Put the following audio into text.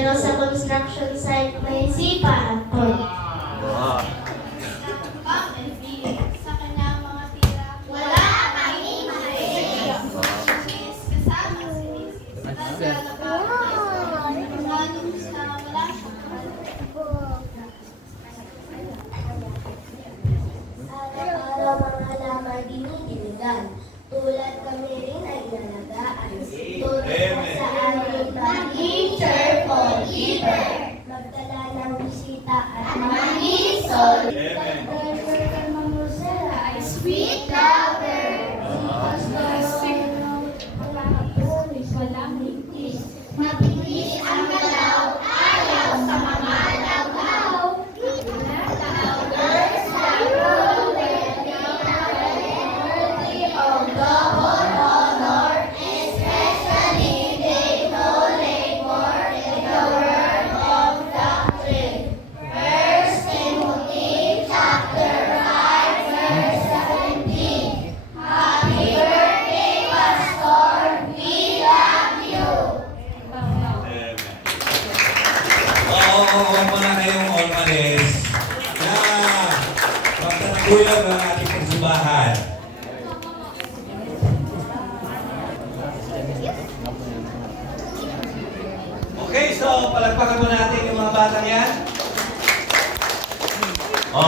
Pero sa construction site may sipa at port. Sa kanyang mga tira, wala kaming kasama si Mrs. Araw-araw mga halaman dinidiligan. Tulad kami rin ay inalagaan. Tulad sa aming maging cheerful giver. Magdala ng bisita at manisol. Driver ng Rosella ay sweet lover. Walang pulis, walang ligtis. Mabilis ang galaw, ayaw sa mga lagaw. Girls like Roland, worthy of double honor, especially they know labor in the world of doctrine. First Timothy chapter 5, verse 17. Happy birthday, Pastor! We love you! Oo, muna kayong almanes na magtataguyod ang ating persimbahan. Okay, so palagpakan mo natin yung mga batang yan.